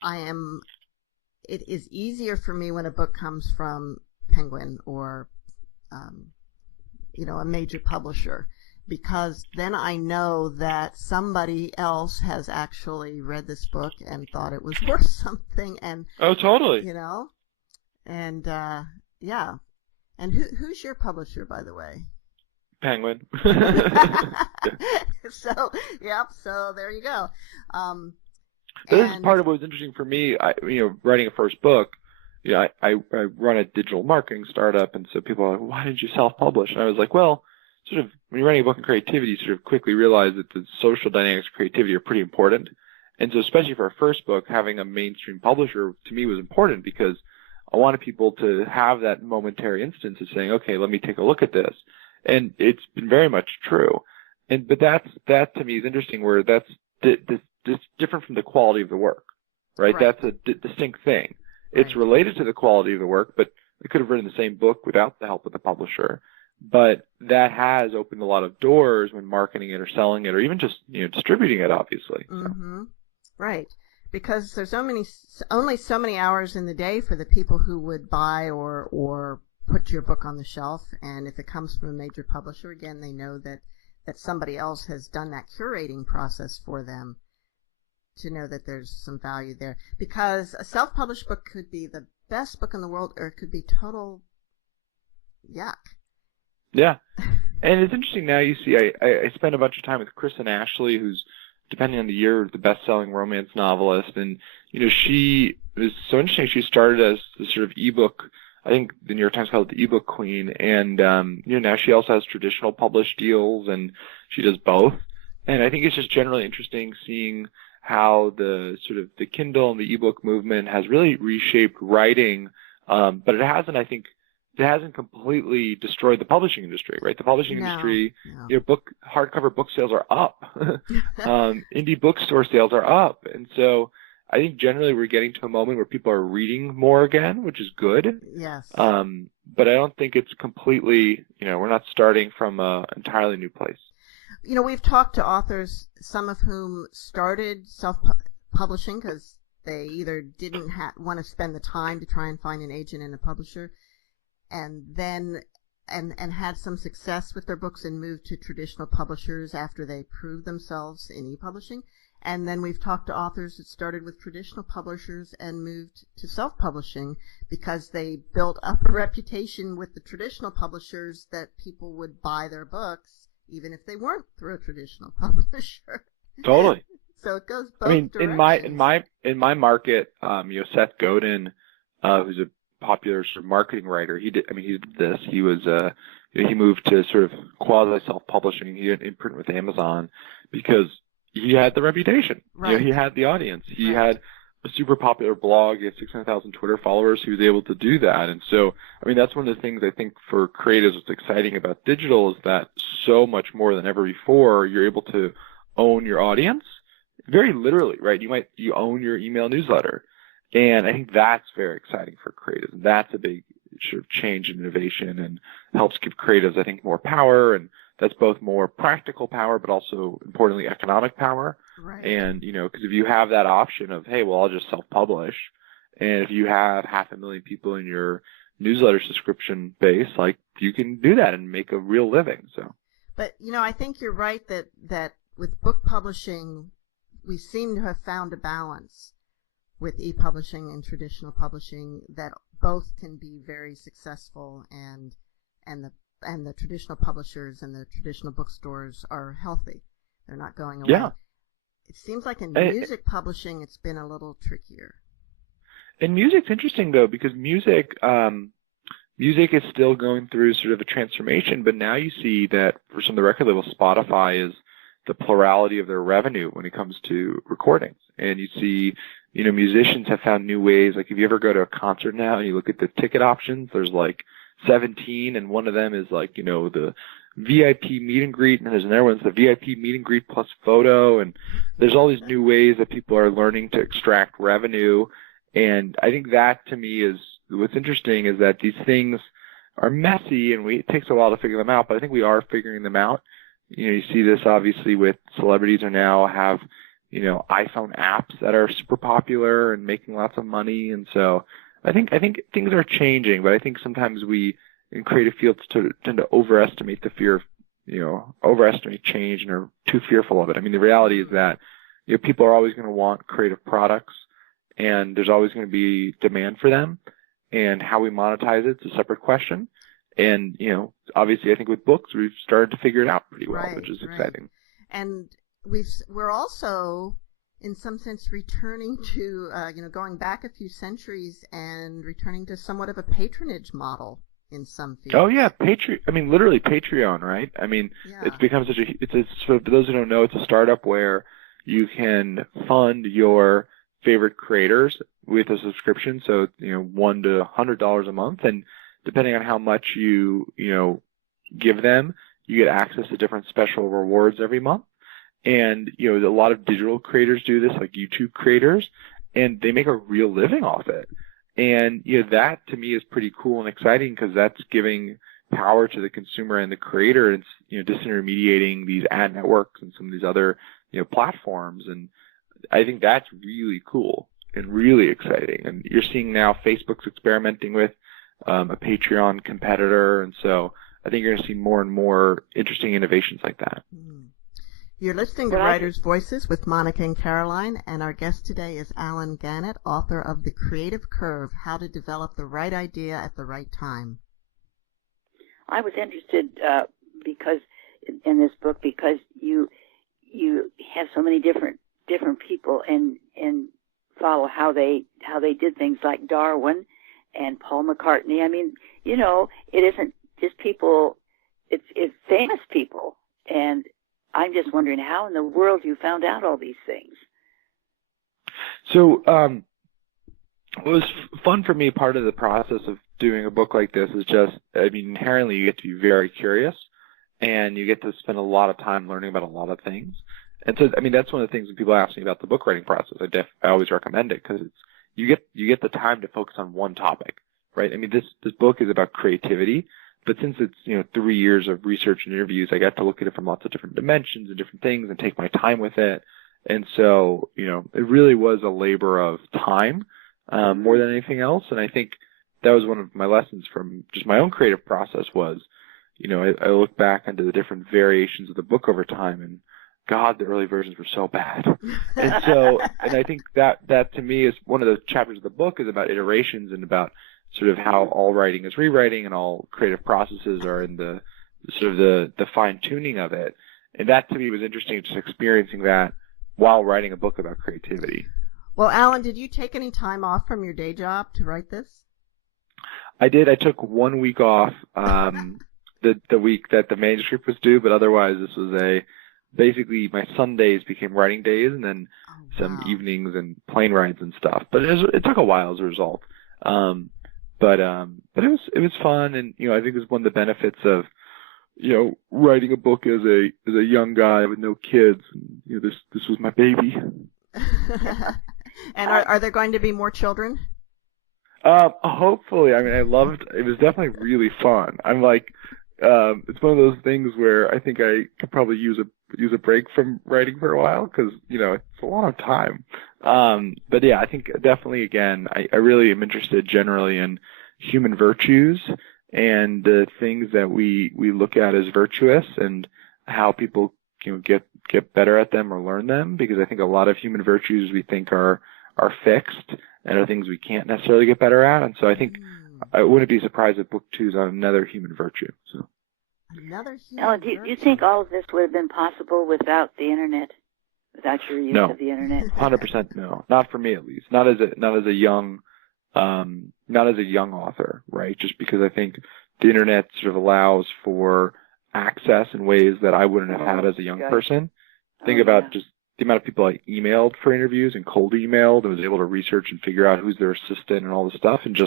it is easier for me when a book comes from Penguin or, a major publisher, because then I know that somebody else has actually read this book and thought it was worth something. And oh, totally. And yeah. And who's your publisher, by the way? Penguin. So there you go. This is part of what was interesting for me. Writing a first book, I run a digital marketing startup, and so people are like, why did you self-publish? And I was like, well, sort of when you're writing a book in creativity, you sort of quickly realize that the social dynamics of creativity are pretty important. And so especially for our first book, having a mainstream publisher to me was important because I wanted people to have that momentary instance of saying, okay, let me take a look at this. And it's been very much true. But that to me is interesting, where that's different from the quality of the work, right? That's a distinct thing. It's related to the quality of the work, but I could have written the same book without the help of the publisher. But that has opened a lot of doors when marketing it or selling it or even just distributing it, obviously. Mm-hmm. Right. Because there's only so many hours in the day for the people who would buy or put your book on the shelf. And if it comes from a major publisher, again, they know that somebody else has done that curating process for them to know that there's some value there. Because a self-published book could be the best book in the world, or it could be total yuck. Yeah. And it's interesting now, you see, I spent a bunch of time with Kristen Ashley, who's, depending on the year, the best-selling romance novelist. And, she was so interesting. She started as the sort of ebook, I think the New York Times called it the ebook queen. And, now she also has traditional published deals, and she does both. And I think it's just generally interesting seeing how the sort of the Kindle and the ebook movement has really reshaped writing. But it hasn't completely destroyed the publishing industry, right? The publishing industry, hardcover book sales are up. Indie bookstore sales are up. And so I think generally we're getting to a moment where people are reading more again, which is good. Yes. But I don't think it's completely, we're not starting from an entirely new place. We've talked to authors, some of whom started self-publishing because they either didn't want to spend the time to try and find an agent and a publisher, and then and had some success with their books and moved to traditional publishers after they proved themselves in e-publishing. And then we've talked to authors that started with traditional publishers and moved to self-publishing because they built up a reputation with the traditional publishers that people would buy their books even if they weren't through a traditional publisher. Totally. So it goes both directions. in my market, Seth Godin, who's a popular sort of marketing writer, he did this. He was he moved to sort of quasi self-publishing. He didn't imprint with Amazon because he had the reputation. Right. He had the audience. He had a super popular blog. He had 600,000 Twitter followers. He was able to do that. And so, that's one of the things I think for creatives what's exciting about digital is that so much more than ever before, you're able to own your audience very literally, right? You own your email newsletter. And I think that's very exciting for creatives. That's a big sort of change in innovation and helps give creatives, I think, more power. And that's both more practical power, but also importantly, economic power. Right. And, because if you have that option of, hey, well, I'll just self-publish. And if you have 500,000 people in your newsletter subscription base, like you can do that and make a real living. So. But, I think you're right that with book publishing, we seem to have found a balance with e-publishing and traditional publishing that both can be very successful, and the traditional publishers and the traditional bookstores are healthy. They're not going away. Yeah. It seems like in music publishing it's been a little trickier. And music's interesting though, because music is still going through sort of a transformation, but now you see that for some of the record labels, Spotify is the plurality of their revenue when it comes to recordings. And you see, musicians have found new ways. Like if you ever go to a concert now and you look at the ticket options, there's like 17, and one of them is like, the VIP meet and greet, and there's another one's the VIP meet and greet plus photo, and there's all these new ways that people are learning to extract revenue. And I think that to me is what's interesting, is that these things are messy and it takes a while to figure them out, but I think we are figuring them out. You see this obviously with celebrities are now have, iPhone apps that are super popular and making lots of money. And so I think things are changing, but I think sometimes we in creative fields tend to overestimate the fear of, overestimate change and are too fearful of it. I mean, the reality is that, people are always going to want creative products, and there's always going to be demand for them, and how we monetize it's a separate question. And, obviously I think with books, we've started to figure it out pretty well, right, which is right. exciting. And we're also, in some sense, returning to, going back a few centuries and returning to somewhat of a patronage model in some fields. Oh yeah, literally Patreon, right? I mean, Yeah. It's become so for those who don't know, it's a startup where you can fund your favorite creators with a subscription. So, $1 to $100 a month, and depending on how much you give them, you get access to different special rewards every month. And, a lot of digital creators do this, like YouTube creators, and they make a real living off it. And, that to me is pretty cool and exciting, because that's giving power to the consumer and the creator. And it's, disintermediating these ad networks and some of these other, platforms. And I think that's really cool and really exciting. And you're seeing now Facebook's experimenting with a Patreon competitor. And so I think you're going to see more and more interesting innovations like that. You're listening to Writers' Voices with Monica and Caroline, and our guest today is Allen Gannett, author of The Creative Curve, How to Develop the Right Idea at the Right Time. I was interested because in this book, because you have so many different people and follow how they did things, like Darwin and Paul McCartney. I mean, it isn't just people, it's famous people. And I'm just wondering how in the world you found out all these things. So it was fun for me. Part of the process of doing a book like this is just, inherently you get to be very curious, and you get to spend a lot of time learning about a lot of things. And so, that's one of the things when people ask me about the book writing process, I always recommend it, because you get the time to focus on one topic, right? This book is about creativity, but since it's 3 years of research and interviews, I got to look at it from lots of different dimensions and different things and take my time with it. And so, it really was a labor of time more than anything else. And I think that was one of my lessons from just my own creative process was, I look back into the different variations of the book over time, and God, the early versions were so bad. And I think that to me is one of the chapters of the book is about iterations and about sort of how all writing is rewriting and all creative processes are in the sort of the fine tuning of it. And that to me was interesting, just experiencing that while writing a book about creativity. Well, Allen, did you take any time off from your day job to write this? I did. I took 1 week off, the week that the manuscript was due, but otherwise this was basically my Sundays became writing days, and then some evenings and plane rides and stuff. But it took a while as a result. But it was fun, and I think it was one of the benefits of writing a book as a young guy with no kids. And, this was my baby. And are there going to be more children? Hopefully. I loved it. Was definitely really fun. I'm like, it's one of those things where I think I could probably use a break from writing for a while, because it's a lot of time. But yeah, I think definitely again, I really am interested generally in human virtues and the things that we look at as virtuous, and how people get get better at them or learn them, because I think a lot of human virtues we think are fixed and are things we can't necessarily get better at. And so I think I wouldn't be surprised if book 2 is on another human virtue. So. Another human Ellen, virtue. do you think all of this would have been possible without the internet, without your use of the internet? 100% no. Not for me, at least. Not as a young author, right? Just because I think the internet sort of allows for access in ways that I wouldn't have had as a young person. Think about just the amount of people I emailed for interviews and cold emailed and was able to research and figure out who's their assistant and all this stuff and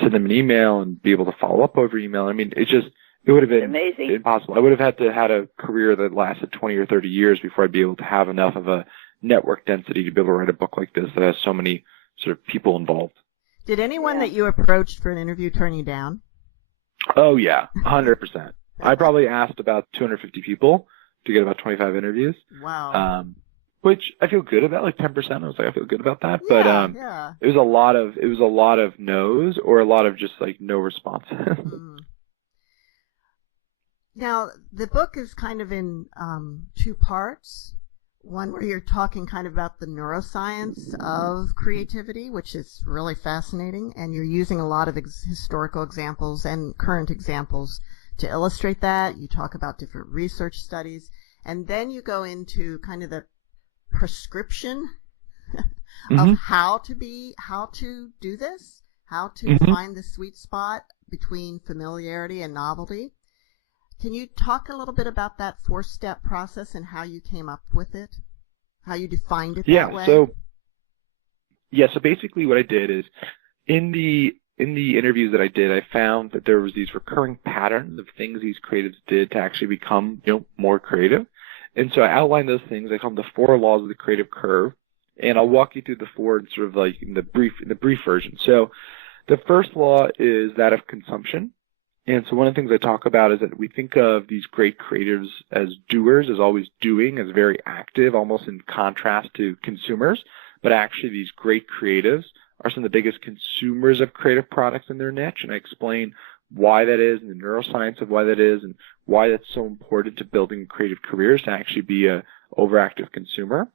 send them an email and be able to follow up over email. I mean, it would have been amazing. Impossible. I would have had to had a career that lasted 20 or 30 years before I'd be able to have enough of a network density to be able to write a book like this that has so many sort of people involved. Did anyone that you approached for an interview turn you down? Oh, yeah, 100%. I probably asked about 250 people to get about 25 interviews. Wow. Which I feel good about, like 10%. I was like, I feel good about that. Yeah, but it was a lot of no's or a lot of just like no responses. Now, the book is kind of in 2 parts. One where you're talking kind of about the neuroscience of creativity, which is really fascinating, and you're using a lot of historical examples and current examples to illustrate that. You talk about different research studies, and then you go into kind of the prescription of how to do this, how to find the sweet spot between familiarity and novelty. Can you talk a little bit about that 4-step process and how you came up with it? How you defined it that way? So basically what I did is in the interviews that I did, I found that there was these recurring patterns of things these creatives did to actually become, more creative. And so I outlined those things. I call them the 4 laws of the creative curve, and I'll walk you through the 4 sort of like in the brief version. So the first law is that of consumption. And so one of the things I talk about is that we think of these great creatives as doers, as always doing, as very active, almost in contrast to consumers. But actually these great creatives are some of the biggest consumers of creative products in their niche. And I explain why that is and the neuroscience of why that is and why that's so important to building creative careers, to actually be a overactive consumer.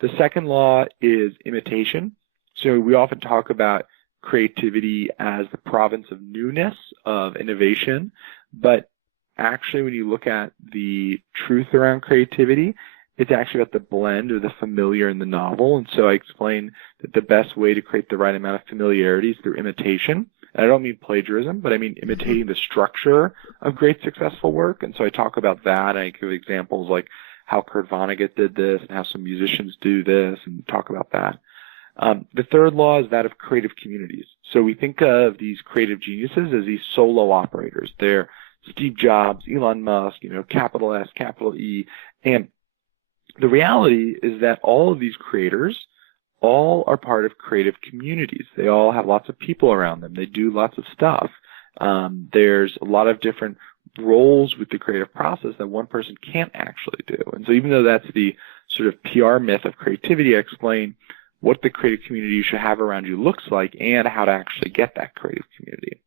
The second law is imitation. So we often talk about creativity as the province of newness, of innovation, but actually when you look at the truth around creativity, it's actually about the blend of the familiar and the novel. And so I explain that the best way to create the right amount of familiarity is through imitation. And I don't mean plagiarism, but I mean imitating the structure of great successful work. And so I talk about that, and I give examples like how Kurt Vonnegut did this and how some musicians do this, and talk about that. The third law is that of creative communities. So we think of these creative geniuses as these solo operators. They're Steve Jobs, Elon Musk, capital S, capital E. And the reality is that all of these creators all are part of creative communities. They all have lots of people around them. They do lots of stuff. There's a lot of different roles with the creative process that one person can't actually do. And so even though that's the sort of PR myth of creativity, I explain what the creative community you should have around you looks like and how to actually get that creative community.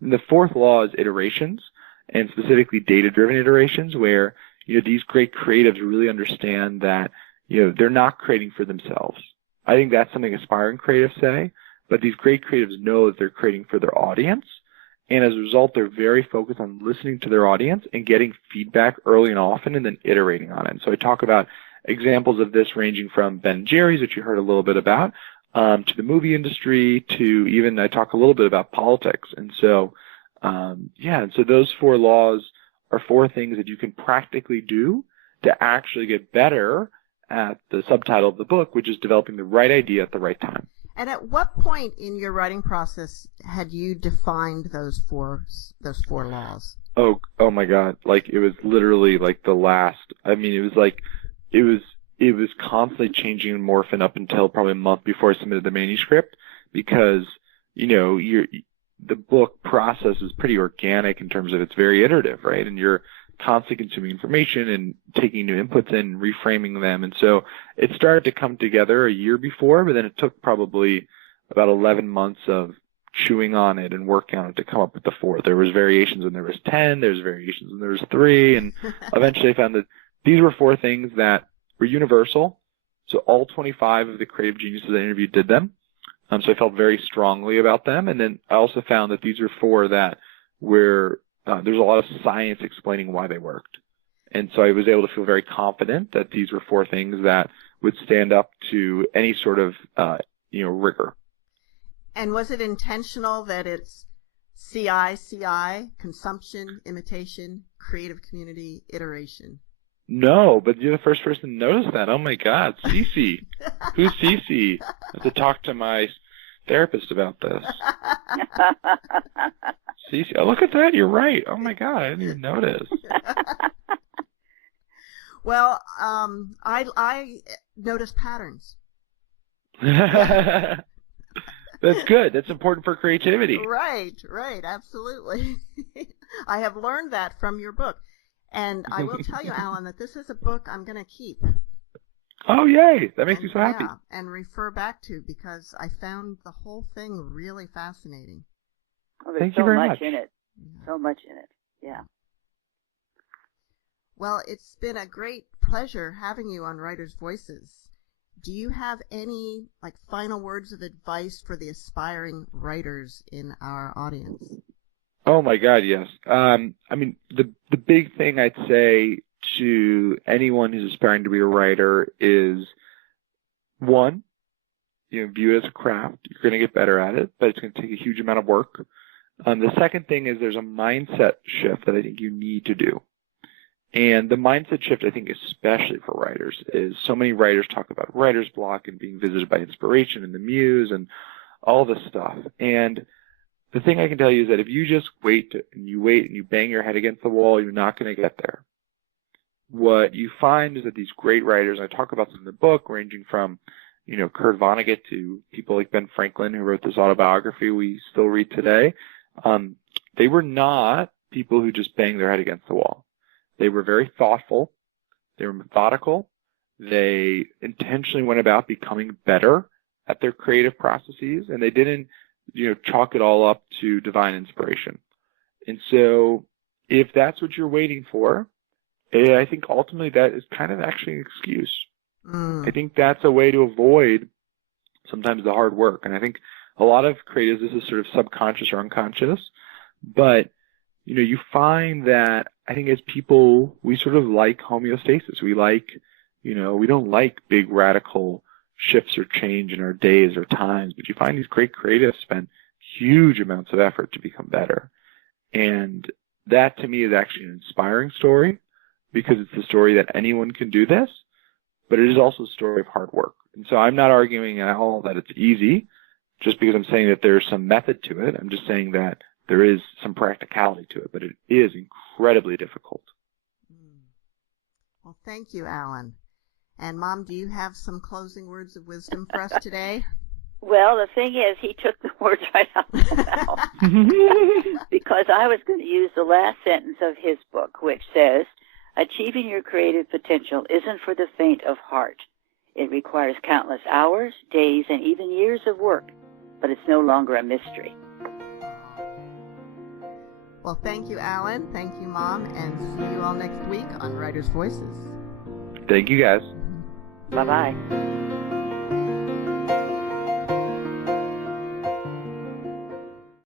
And the fourth law is iterations, and specifically data-driven iterations, where these great creatives really understand that they're not creating for themselves. I think that's something aspiring creatives say, but these great creatives know that they're creating for their audience, and as a result, they're very focused on listening to their audience and getting feedback early and often, and then iterating on it. And so I talk about examples of this ranging from Ben & Jerry's, which you heard a little bit about, to the movie industry, to even I talk a little bit about politics. And so, and so those 4 laws are 4 things that you can practically do to actually get better at the subtitle of the book, which is developing the right idea at the right time. And at what point in your writing process had you defined those four laws? Oh my God! Like it was literally like the last. I mean, it was like it was constantly changing and morphing up until probably a month before I submitted the manuscript, because the book process is pretty organic in terms of it's very iterative, right? And you're constantly consuming information and taking new inputs in and reframing them. And so it started to come together a year before, but then it took probably about 11 months of chewing on it and working on it to come up with the 4. There was variations when there was 10, there's variations when there was 3, and eventually I found that these were 4 things that were universal. So all 25 of the creative geniuses I interviewed did them. So I felt very strongly about them. And then I also found that these are 4 that were, there's a lot of science explaining why they worked. And so I was able to feel very confident that these were 4 things that would stand up to any sort of, rigor. And was it intentional that it's CI, consumption, imitation, creative community, iteration? No, but you're the first person to notice that. Oh my God, Cece. Who's Cece? I have to talk to my therapist about this. Cece, oh, look at that. You're right. Oh my God, I didn't even notice. Well, I notice patterns. That's good. That's important for creativity. Right, absolutely. I have learned that from your book. And I will tell you, Allen, that this is a book I'm going to keep. Oh, yay. That makes me so happy. Yeah, and refer back to, because I found the whole thing really fascinating. Well, there's Thank you so very much much in it. So much in it. Yeah. Well, it's been a great pleasure having you on Writers' Voices. Do you have any final words of advice for the aspiring writers in our audience? Oh my God, yes. The big thing I'd say to anyone who's aspiring to be a writer is, 1, view it as a craft. You're going to get better at it, but it's going to take a huge amount of work. The second thing is there's a mindset shift that I think you need to do. And the mindset shift, I think, especially for writers, is so many writers talk about writer's block and being visited by inspiration and the muse and all this stuff. And the thing I can tell you is that if you just wait and you bang your head against the wall, you're not going to get there. What you find is that these great writers, I talk about them in the book, ranging from, Kurt Vonnegut to people like Ben Franklin, who wrote this autobiography we still read today. They were not people who just banged their head against the wall. They were very thoughtful. They were methodical. They intentionally went about becoming better at their creative processes, and they didn't, chalk it all up to divine inspiration. And so if that's what you're waiting for, I think ultimately that is kind of actually an excuse. I think that's a way to avoid sometimes the hard work. And I think a lot of creatives, this is sort of subconscious or unconscious, but you find that I think as people, we sort of like homeostasis. We like, we don't like big radical shifts or change in our days or times, but you find these great creatives spend huge amounts of effort to become better. And that to me is actually an inspiring story, because it's the story that anyone can do this, but it is also a story of hard work. And so I'm not arguing at all that it's easy, just because I'm saying that there's some method to it. I'm just saying that there is some practicality to it, but it is incredibly difficult. Well, thank you, Allen. And Mom, do you have some closing words of wisdom for us today? Well, the thing is, he took the words right out of my mouth. Because I was going to use the last sentence of his book, which says, achieving your creative potential isn't for the faint of heart. It requires countless hours, days, and even years of work, but it's no longer a mystery. Well, thank you, Allen. Thank you, Mom, and see you all next week on Writers' Voices. Thank you, guys. Bye-bye.